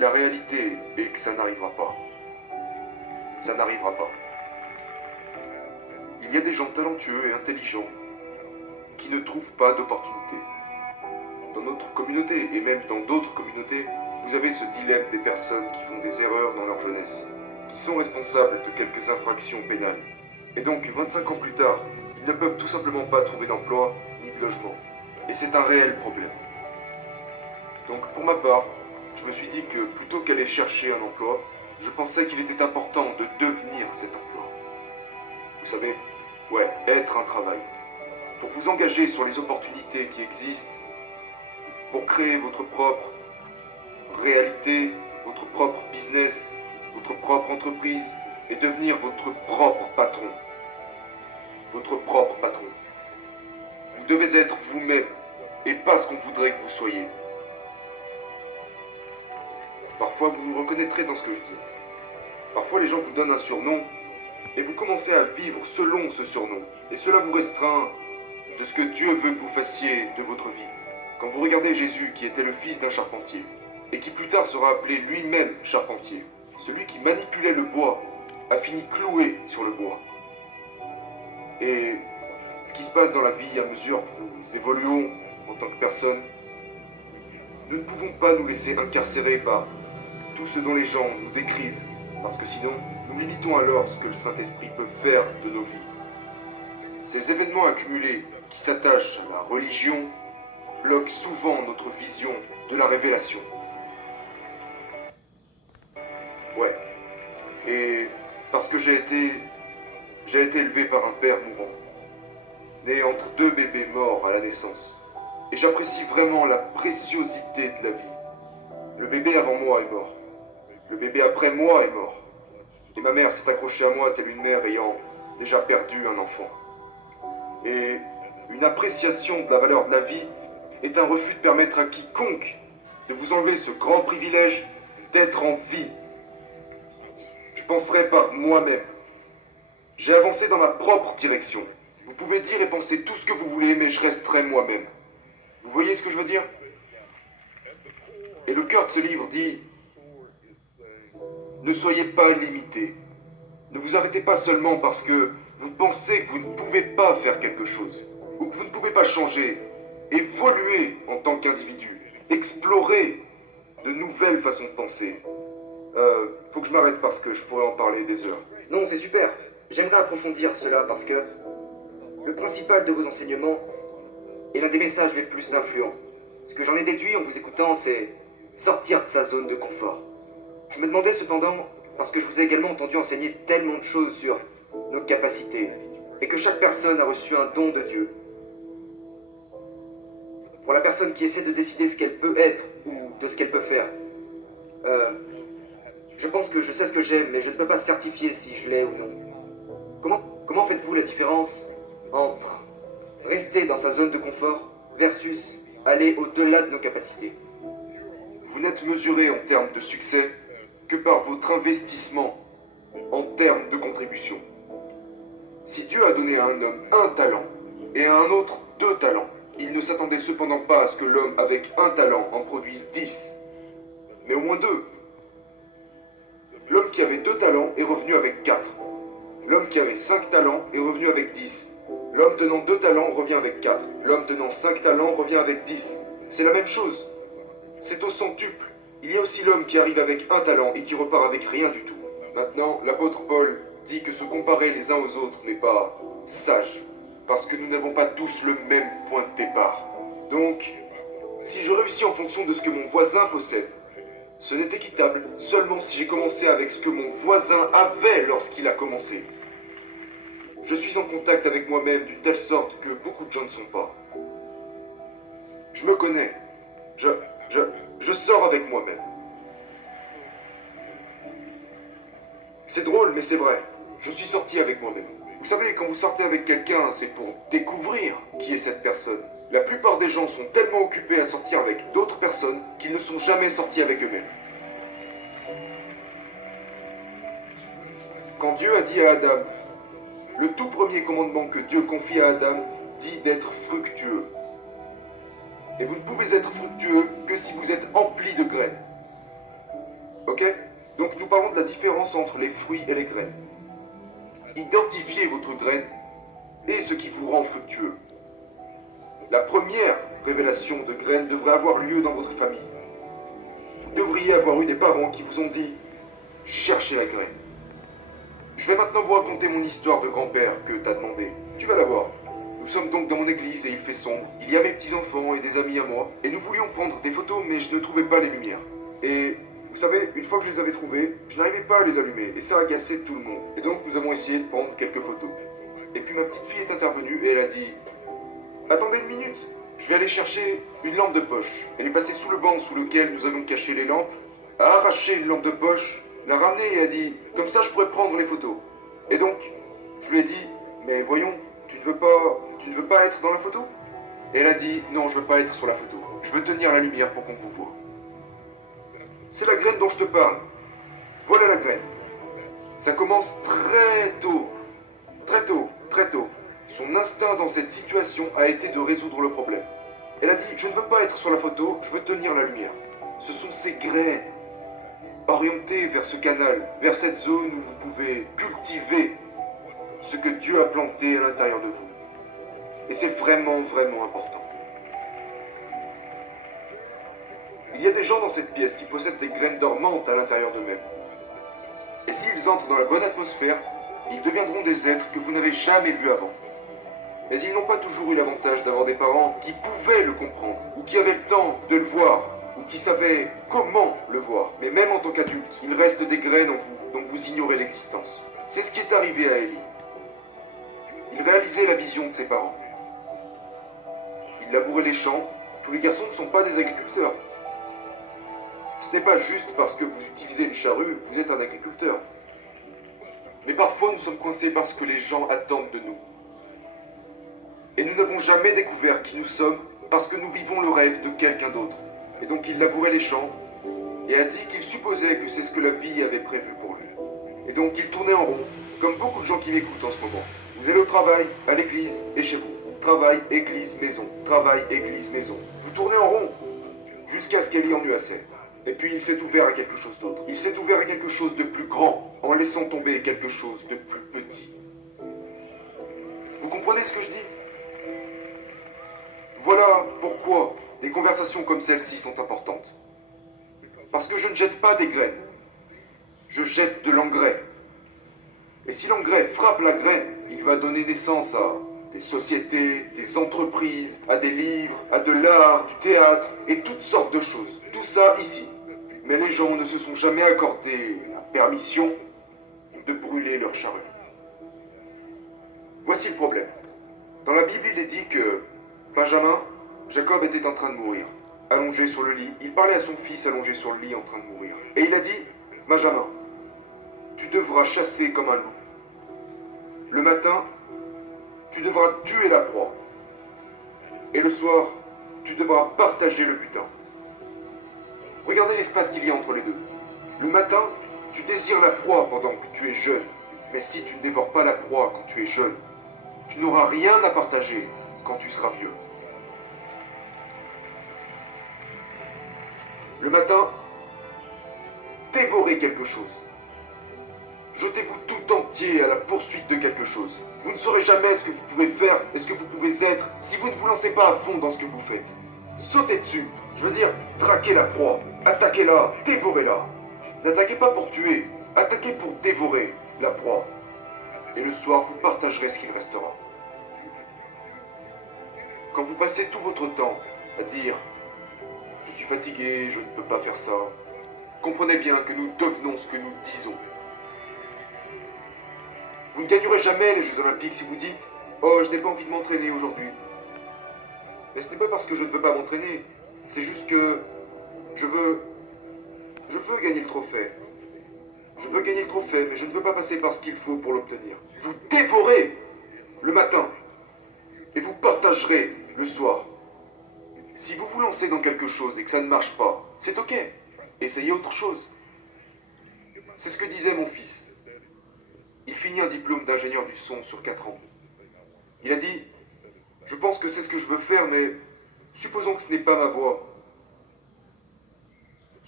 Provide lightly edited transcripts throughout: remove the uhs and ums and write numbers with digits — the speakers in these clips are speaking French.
la réalité est que ça n'arrivera pas. Ça n'arrivera pas. Il y a des gens talentueux et intelligents qui ne trouvent pas d'opportunité. Dans notre communauté, et même dans d'autres communautés, vous avez ce dilemme des personnes qui font des erreurs dans leur jeunesse, qui sont responsables de quelques infractions pénales. Et donc, 25 ans plus tard, ils ne peuvent tout simplement pas trouver d'emploi ni de logement. Et c'est un réel problème. Donc, pour ma part, je me suis dit que plutôt qu'aller chercher un emploi, je pensais qu'il était important de devenir cet emploi. Vous savez, ouais, être un travail. Pour vous engager sur les opportunités qui existent, pour créer votre propre réalité, votre propre business, votre propre entreprise et devenir votre propre patron. Votre propre patron. Vous devez être vous-même et pas ce qu'on voudrait que vous soyez. Parfois, vous vous reconnaîtrez dans ce que je dis. Parfois, les gens vous donnent un surnom et vous commencez à vivre selon ce surnom. Et cela vous restreint de ce que Dieu veut que vous fassiez de votre vie. Quand vous regardez Jésus, qui était le fils d'un charpentier, et qui plus tard sera appelé lui-même charpentier, celui qui manipulait le bois a fini cloué sur le bois. Et ce qui se passe dans la vie à mesure que nous évoluons en tant que personne, nous ne pouvons pas nous laisser incarcérer par tout ce dont les gens nous décrivent, parce que sinon, nous limitons alors ce que le Saint-Esprit peut faire de nos vies. Ces événements accumulés qui s'attachent à la religion bloquent souvent notre vision de la révélation. Ouais. Et parce que j'ai été élevé par un père mourant, né entre deux bébés morts à la naissance. Et j'apprécie vraiment la préciosité de la vie. Le bébé avant moi est mort. Le bébé après moi est mort. Et ma mère s'est accrochée à moi telle une mère ayant déjà perdu un enfant. Et une appréciation de la valeur de la vie est un refus de permettre à quiconque de vous enlever ce grand privilège d'être en vie. Je penserai par moi-même. J'ai avancé dans ma propre direction. Vous pouvez dire et penser tout ce que vous voulez, mais je resterai moi-même. Vous voyez ce que je veux dire? Et le cœur de ce livre dit: ne soyez pas limité. Ne vous arrêtez pas seulement parce que vous pensez que vous ne pouvez pas faire quelque chose, ou que vous ne pouvez pas changer. Évoluer en tant qu'individu. Explorer de nouvelles façons de penser. Faut que je m'arrête parce que je pourrais en parler des heures. Non, c'est super. J'aimerais approfondir cela parce que le principal de vos enseignements est l'un des messages les plus influents. Ce que j'en ai déduit en vous écoutant, c'est sortir de sa zone de confort. Je me demandais cependant, parce que je vous ai également entendu enseigner tellement de choses sur nos capacités, et que chaque personne a reçu un don de Dieu. Pour la personne qui essaie de décider ce qu'elle peut être ou de ce qu'elle peut faire, je pense que je sais ce que j'aime, mais je ne peux pas certifier si je l'ai ou non. Comment faites-vous la différence entre rester dans sa zone de confort versus aller au-delà de nos capacités? Vous n'êtes mesuré en termes de succès que par votre investissement en termes de contribution. Si Dieu a donné à un homme un talent et à un autre 2 talents, il ne s'attendait cependant pas à ce que l'homme avec un talent en produise 10, mais au moins 2. L'homme qui avait 2 talents est revenu avec 4. L'homme qui avait 5 talents est revenu avec 10. L'homme tenant 2 talents revient avec 4. L'homme tenant 5 talents revient avec 10. C'est la même chose. C'est au centuple. Il y a aussi l'homme qui arrive avec un talent et qui repart avec rien du tout. Maintenant, l'apôtre Paul dit que se comparer les uns aux autres n'est pas sage, parce que nous n'avons pas tous le même point de départ. Donc, si je réussis en fonction de ce que mon voisin possède, ce n'est équitable seulement si j'ai commencé avec ce que mon voisin avait lorsqu'il a commencé. Je suis en contact avec moi-même d'une telle sorte que beaucoup de gens ne sont pas. Je me connais. Je sors avec moi-même. C'est drôle, mais c'est vrai. Je suis sorti avec moi-même. Vous savez, quand vous sortez avec quelqu'un, c'est pour découvrir qui est cette personne. La plupart des gens sont tellement occupés à sortir avec d'autres personnes qu'ils ne sont jamais sortis avec eux-mêmes. Quand Dieu a dit à Adam, le tout premier commandement que Dieu confie à Adam dit d'être fructueux. Et vous ne pouvez être fructueux que si vous êtes empli de graines. Ok? Donc nous parlons de la différence entre les fruits et les graines. Identifiez votre graine et ce qui vous rend fructueux. La première révélation de graines devrait avoir lieu dans votre famille. Vous devriez avoir eu des parents qui vous ont dit « Cherchez la graine ». Je vais maintenant vous raconter mon histoire de grand-père que t'as demandé. Tu vas la voir. Nous sommes donc dans mon église et il fait sombre. Il y a mes petits-enfants et des amis à moi. Et nous voulions prendre des photos mais je ne trouvais pas les lumières. Et vous savez, une fois que je les avais trouvées, je n'arrivais pas à les allumer et ça agaçait tout le monde. Et donc nous avons essayé de prendre quelques photos. Et puis ma petite fille est intervenue et elle a dit « Attendez une minute, je vais aller chercher une lampe de poche. » Elle est passée sous le banc sous lequel nous avions caché les lampes, a arraché une lampe de poche, l'a ramenée et a dit « Comme ça je pourrais prendre les photos. » Et donc, je lui ai dit « Mais voyons, tu ne veux pas être dans la photo ?» Et elle a dit « Non, je veux pas être sur la photo. Je veux tenir la lumière pour qu'on vous voit. » C'est la graine dont je te parle. Voilà la graine. Ça commence très tôt. Très tôt, très tôt. Son instinct dans cette situation a été de résoudre le problème. Elle a dit « Je ne veux pas être sur la photo, je veux tenir la lumière. » Ce sont ces graines orientées vers ce canal, vers cette zone où vous pouvez cultiver ce que Dieu a planté à l'intérieur de vous. Et c'est vraiment, vraiment important. Il y a des gens dans cette pièce qui possèdent des graines dormantes à l'intérieur d'eux-mêmes. Et s'ils entrent dans la bonne atmosphère, ils deviendront des êtres que vous n'avez jamais vus avant. Mais ils n'ont pas toujours eu l'avantage d'avoir des parents qui pouvaient le comprendre, ou qui avaient le temps de le voir, ou qui savaient comment le voir. Mais même en tant qu'adulte, il reste des graines en vous dont vous ignorez l'existence. C'est ce qui est arrivé à Élie. Il réalisait la vision de ses parents. Il labourait les champs. Tous les garçons ne sont pas des agriculteurs. Ce n'est pas juste parce que vous utilisez une charrue, vous êtes un agriculteur. Mais parfois nous sommes coincés parce que les gens attendent de nous. Et nous n'avons jamais découvert qui nous sommes parce que nous vivons le rêve de quelqu'un d'autre. Et donc il labourait les champs et a dit qu'il supposait que c'est ce que la vie avait prévu pour lui. Et donc il tournait en rond, comme beaucoup de gens qui m'écoutent en ce moment. Vous allez au travail, à l'église et chez vous. Travail, église, maison. Travail, église, maison. Vous tournez en rond jusqu'à ce qu'Élie en eût assez. Et puis il s'est ouvert à quelque chose d'autre. Il s'est ouvert à quelque chose de plus grand en laissant tomber quelque chose de plus petit. Vous comprenez ce que je dis? Voilà pourquoi des conversations comme celle-ci sont importantes. Parce que je ne jette pas des graines. Je jette de l'engrais. Et si l'engrais frappe la graine, il va donner naissance à des sociétés, des entreprises, à des livres, à de l'art, du théâtre et toutes sortes de choses. Tout ça ici. Mais les gens ne se sont jamais accordé la permission de brûler leur charrue. Voici le problème. Dans la Bible, il est dit que Benjamin, Jacob était en train de mourir. Allongé sur le lit, il parlait à son fils allongé sur le lit en train de mourir. Et il a dit, Benjamin, tu devras chasser comme un loup. Le matin, tu devras tuer la proie. Et le soir, tu devras partager le butin. Regardez l'espace qu'il y a entre les deux. Le matin, tu désires la proie pendant que tu es jeune. Mais si tu ne dévores pas la proie quand tu es jeune, tu n'auras rien à partager quand tu seras vieux. Le matin, dévorez quelque chose. Jetez-vous tout entier à la poursuite de quelque chose. Vous ne saurez jamais ce que vous pouvez faire et ce que vous pouvez être si vous ne vous lancez pas à fond dans ce que vous faites. Sautez dessus, je veux dire, traquez la proie, attaquez-la, dévorez-la. N'attaquez pas pour tuer, attaquez pour dévorer la proie. Et le soir, vous partagerez ce qu'il restera. Quand vous passez tout votre temps à dire « Je suis fatigué, je ne peux pas faire ça », comprenez bien que nous devenons ce que nous disons. Vous ne gagnerez jamais les Jeux Olympiques si vous dites « Oh, je n'ai pas envie de m'entraîner aujourd'hui ». Mais ce n'est pas parce que je ne veux pas m'entraîner, c'est juste que je veux gagner le trophée. Je veux gagner le trophée, mais je ne veux pas passer par ce qu'il faut pour l'obtenir. Vous dévorez le matin et vous partagerez le soir. Si vous vous lancez dans quelque chose et que ça ne marche pas, c'est ok. Essayez autre chose. C'est ce que disait mon fils. Il finit un diplôme d'ingénieur du son sur 4 ans. Il a dit, je pense que c'est ce que je veux faire, mais supposons que ce n'est pas ma voie.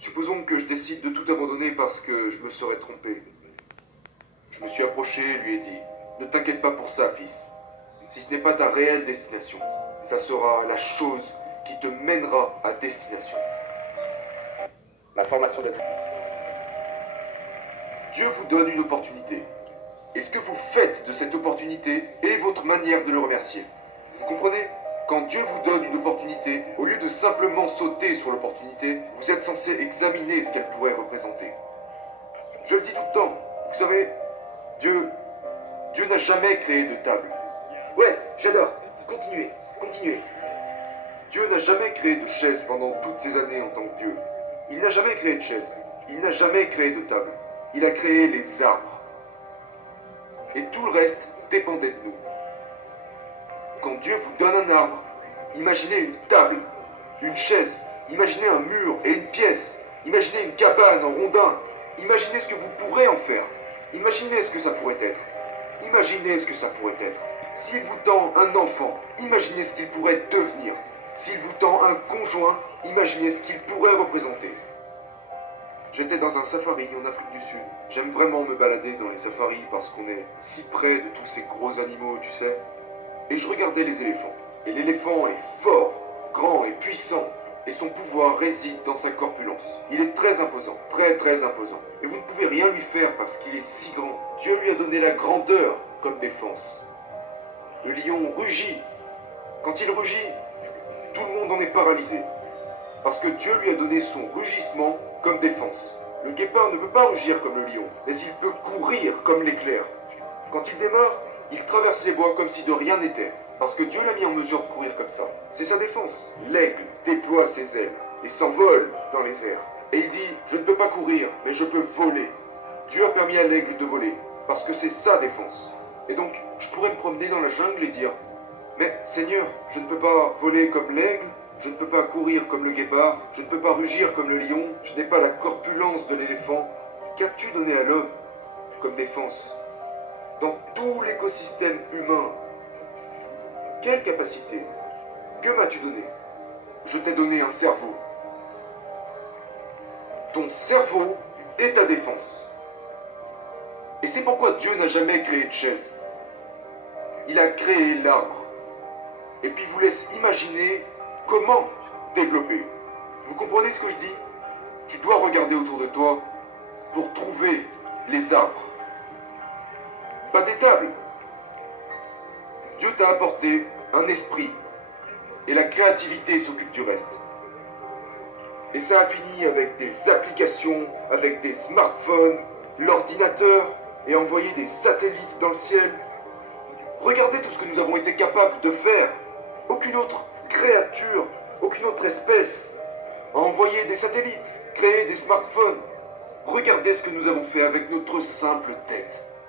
Supposons que je décide de tout abandonner parce que je me serais trompé. Je me suis approché et lui ai dit, ne t'inquiète pas pour ça, fils. Si ce n'est pas ta réelle destination, ça sera la chose qui te mènera à destination. Ma formation d'être... Dieu vous donne une opportunité. Et ce que vous faites de cette opportunité est votre manière de le remercier. Vous comprenez? Quand Dieu vous donne une opportunité, au lieu de simplement sauter sur l'opportunité, vous êtes censé examiner ce qu'elle pourrait représenter. Je le dis tout le temps, vous savez, Dieu n'a jamais créé de table. Ouais, j'adore. Continuez, continuez. Dieu n'a jamais créé de chaise pendant toutes ces années en tant que Dieu. Il n'a jamais créé de chaise. Il n'a jamais créé de table. Il a créé les arbres. Et tout le reste dépendait de nous. Quand Dieu vous donne un arbre, imaginez une table, une chaise, imaginez un mur et une pièce, imaginez une cabane en rondin, imaginez ce que vous pourrez en faire, imaginez ce que ça pourrait être, imaginez ce que ça pourrait être. S'il vous tend un enfant, imaginez ce qu'il pourrait devenir. S'il vous tend un conjoint, imaginez ce qu'il pourrait représenter. J'étais dans un safari en Afrique du Sud. J'aime vraiment me balader dans les safaris parce qu'on est si près de tous ces gros animaux, tu sais. Et je regardais les éléphants. Et l'éléphant est fort, grand et puissant. Et son pouvoir réside dans sa corpulence. Il est très imposant, très très imposant. Et vous ne pouvez rien lui faire parce qu'il est si grand. Dieu lui a donné la grandeur comme défense. Le lion rugit. Quand il rugit, tout le monde en est paralysé. Parce que Dieu lui a donné son rugissement comme défense. Le guépard ne peut pas rugir comme le lion, mais il peut courir comme l'éclair. Quand il démarre, il traverse les bois comme si de rien n'était, parce que Dieu l'a mis en mesure de courir comme ça. C'est sa défense. L'aigle déploie ses ailes et s'envole dans les airs. Et il dit, je ne peux pas courir, mais je peux voler. Dieu a permis à l'aigle de voler, parce que c'est sa défense. Et donc, je pourrais me promener dans la jungle et dire, mais Seigneur, je ne peux pas voler comme l'aigle, je ne peux pas courir comme le guépard, je ne peux pas rugir comme le lion, je n'ai pas la corpulence de l'éléphant. Qu'as-tu donné à l'homme comme défense? Dans tout l'écosystème humain, quelle capacité? Que m'as-tu donné? Je t'ai donné un cerveau. Ton cerveau est ta défense. Et c'est pourquoi Dieu n'a jamais créé de chaise. Il a créé l'arbre. Et puis vous laisse imaginer comment développer. Vous comprenez ce que je dis? Tu dois regarder autour de toi pour trouver les arbres. Pas des tables. Dieu t'a apporté un esprit. Et la créativité s'occupe du reste. Et ça a fini avec des applications, avec des smartphones, l'ordinateur et envoyer des satellites dans le ciel. Regardez tout ce que nous avons été capables de faire. Aucune autre créature, aucune autre espèce a envoyé des satellites, créé des smartphones. Regardez ce que nous avons fait avec notre simple tête.